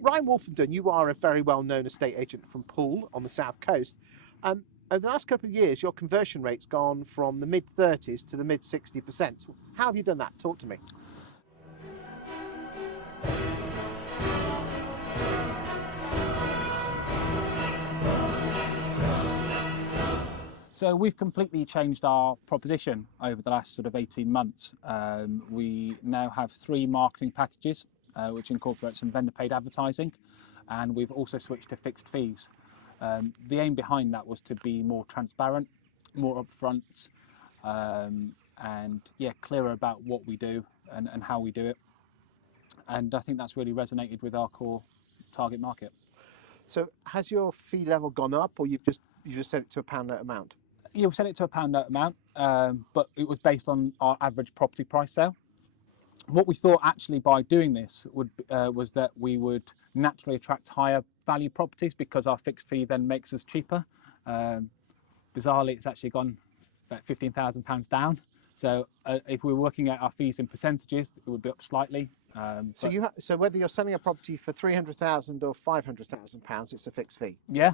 Ryan Woolfenden, you are a very well-known estate agent from Poole on the south coast. Over the last couple of years, your conversion rate's gone from the mid-30s to the mid-60%. How have you done that? Talk to me. So we've completely changed our proposition over the last sort of 18 months. We now have 3 marketing packages, which incorporate some vendor paid advertising, and we've also switched to fixed fees. The aim behind that was to be more transparent, more upfront, and clearer about what we do and how we do it. And I think that's really resonated with our core target market. So has your fee level gone up, or you just set it to a pound note amount? Yeah, we set it to a pound note amount, but it was based on our average property price sale. What we thought actually by doing this was that we would naturally attract higher value properties because our fixed fee then makes us cheaper. Bizarrely, it's actually gone about £15,000 down. So if we're working at our fees in percentages, it would be up slightly. So whether you're selling a property for £300,000 or £500,000, it's a fixed fee? Yeah.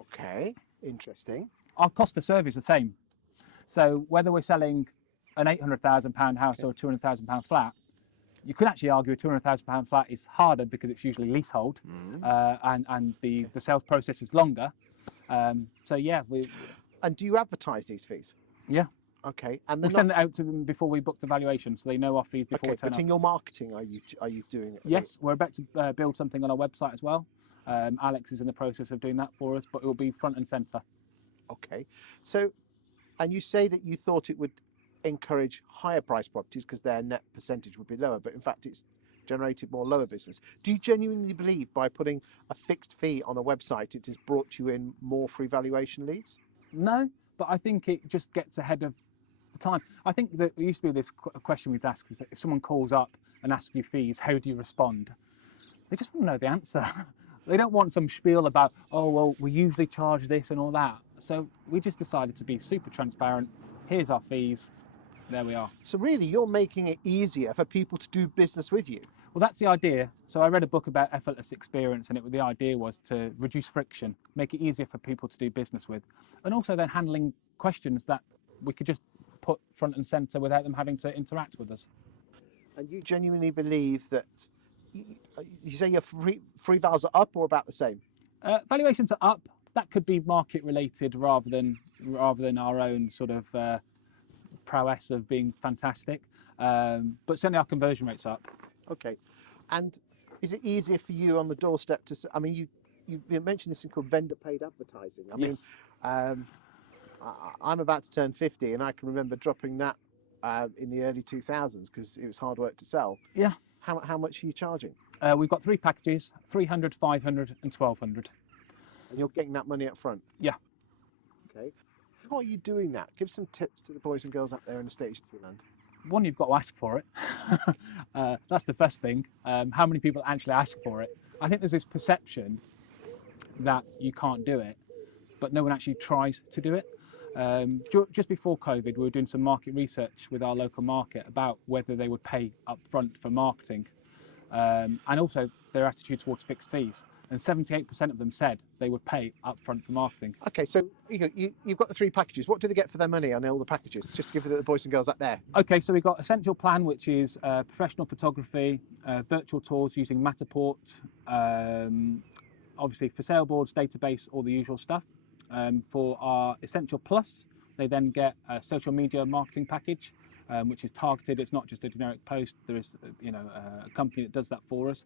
Okay, interesting. Our cost of service is the same. So whether we're selling an £800,000 house or a £200,000 flat, you could actually argue a £200,000 flat is harder because it's usually leasehold, and the sales process is longer. And do you advertise these fees? Yeah. Okay, and we send it out to them before we book the valuation, so they know our fees before we turn up. But in your marketing, are you doing it? Yes, we're about to build something on our website as well. Alex is in the process of doing that for us, but it will be front and centre. Okay, so, and you say that you thought it would encourage higher price properties because their net percentage would be lower, but in fact it's generated more lower business. Do you genuinely believe by putting a fixed fee on a website it has brought you in more free valuation leads? No, but I think it just gets ahead of the time. I think that there used to be this question we'd ask, is that if someone calls up and asks you fees, how do you respond? They just want to know the answer. They don't want some spiel about, oh, well, we usually charge this and all that. So we just decided to be super transparent. Here's our fees. There we are. So really, you're making it easier for people to do business with you? Well, that's the idea. So I read a book about effortless experience, and the idea was to reduce friction, make it easier for people to do business with, and also then handling questions that we could just put front and centre without them having to interact with us. And you genuinely believe that, you say your free vals are up or about the same? Valuations are up. That could be market related rather than our own sort of prowess of being fantastic. But certainly our conversion rate's up. Okay. And is it easier for you on the doorstep to, I mean, you mentioned this thing called vendor paid advertising. I Yes. mean, I'm about to turn 50 and I can remember dropping that in the early 2000s because it was hard work to sell. Yeah. How much are you charging? We've got 3 packages, 300, 500 and 1200. And you're getting that money up front? Yeah. Okay. How are you doing that? Give some tips to the boys and girls out there in estate agency land. One, you've got to ask for it. That's the first thing. How many people actually ask for it? I think there's this perception that you can't do it, but no one actually tries to do it. Just before COVID, we were doing some market research with our local market about whether they would pay up front for marketing, and also their attitude towards fixed fees. And 78% of them said they would pay up front for marketing. Okay, so you've got the 3 packages. What do they get for their money on all the packages? Just to give the boys and girls out there. Okay, so we've got Essential Plan, which is professional photography, virtual tours using Matterport, obviously for sale boards, database, all the usual stuff. For our Essential Plus, they then get a social media marketing package, which is targeted. It's not just a generic post. There is, a company that does that for us,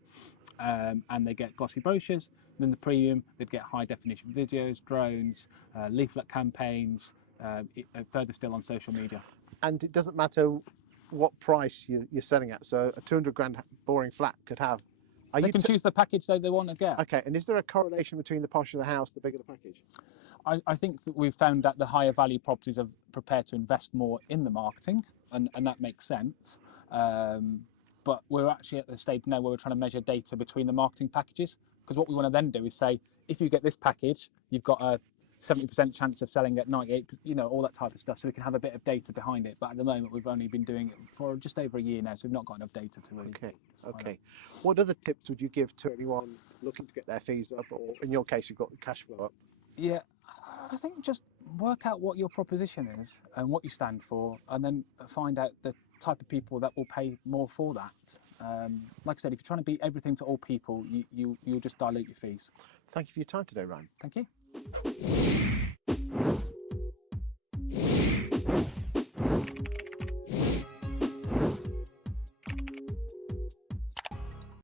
and they get glossy brochures. And then the premium, they'd get high definition videos, drones, leaflet campaigns, further still on social media. And it doesn't matter what price you're selling at. So a 200 grand boring flat could have. They can choose the package they want to get. Okay, and is there a correlation between the posher the house, the bigger the package? I think that we've found that the higher value properties are prepared to invest more in the marketing, and that makes sense. But we're actually at the stage now where we're trying to measure data between the marketing packages, because what we want to then do is say, if you get this package, you've got a 70% chance of selling at 98%, all that type of stuff. So we can have a bit of data behind it. But at the moment, we've only been doing it for just over a year now, so we've not got enough data to really. Okay. What other tips would you give to anyone looking to get their fees up, or in your case, you've got the cash flow up? Yeah, I think just work out what your proposition is and what you stand for, and then find out the type of people that will pay more for that. Like I said, if you're trying to be everything to all people, you'll just dilute your fees. Thank you for your time today, Ryan. Thank you.